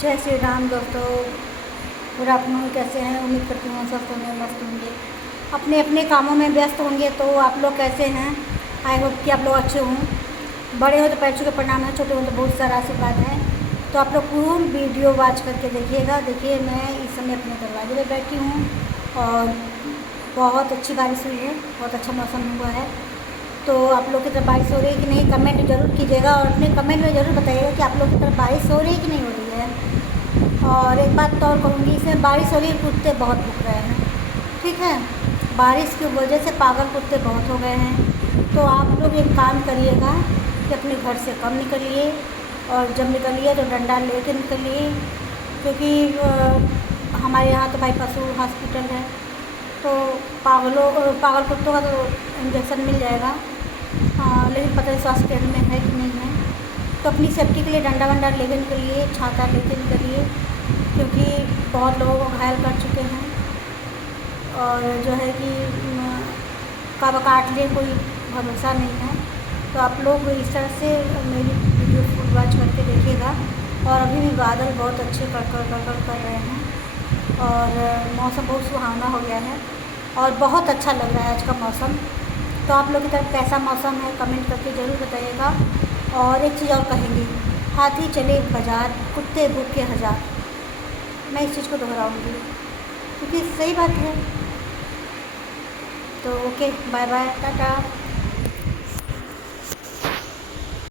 जय श्री राम दोस्तों। Good afternoon. कैसे हैं? उम्मीद करती हूँ स्वस्थ होंगे, मस्त होंगे, अपने अपने कामों में व्यस्त होंगे। तो आप लोग कैसे हैं? आई होप कि आप लोग अच्छे हों। बड़े हो तो पैसों के प्रणाम है, छोटे हो तो बहुत सारा आशीर्वाद है। तो आप लोग पूर्ण वीडियो वॉच करके देखिएगा। देखिए, मैं इस समय अपने दरवाजे पे बैठी हूँ और बहुत अच्छी बारिश हुई है, बहुत अच्छा मौसम हुआ है। तो आप लोग की तरफ बारिश हो रही है कि नहीं, कमेंट ज़रूर कीजिएगा और अपने कमेंट में ज़रूर बताइएगा कि आप लोग की तरफ बारिश हो रही है कि नहीं हो रही है। और एक बात तो और कहूँगी, इसमें बारिश हो रही है, कुत्ते बहुत भूख रहे हैं। ठीक है, बारिश की वजह से पागल कुत्ते बहुत हो गए हैं। तो आप लोग एक काम करिएगा कि अपने घर से कम निकलिए और जब निकलिए तो डंडा लेके निकलिए, क्योंकि हमारे यहाँ तो भाई पशु हॉस्पिटल है। तो पागल कुत्तों का तो इंजेक्शन मिल जाएगा। लेकिन पता नहीं स्वास्थ्य केंद्र में है कि नहीं है। तो अपनी सेफ्टी के लिए डंडा वंडा लेके निकलिए, छाता लेके निकलिए, क्योंकि बहुत लोगों को घायल कर चुके हैं। और जो है कि कब काट ले कोई भरोसा नहीं है। तो आप लोग इस तरह से मेरी वीडियो फुल वॉच करके देखिएगा। और अभी भी बादल बहुत अच्छे कड़कड़ कर रहे हैं और मौसम बहुत सुहावना हो गया है और बहुत अच्छा लग रहा है आज का मौसम। तो आप लोग की तरफ कैसा मौसम है कमेंट करके ज़रूर बताइएगा। और एक चीज़ और कहेंगी, हाथी चले बाज़ार, कुत्ते भूखे हज़ार। मैं इस चीज़ को दोहराऊँगी क्योंकि सही बात है। तो ओके, बाय बाय, टाटा।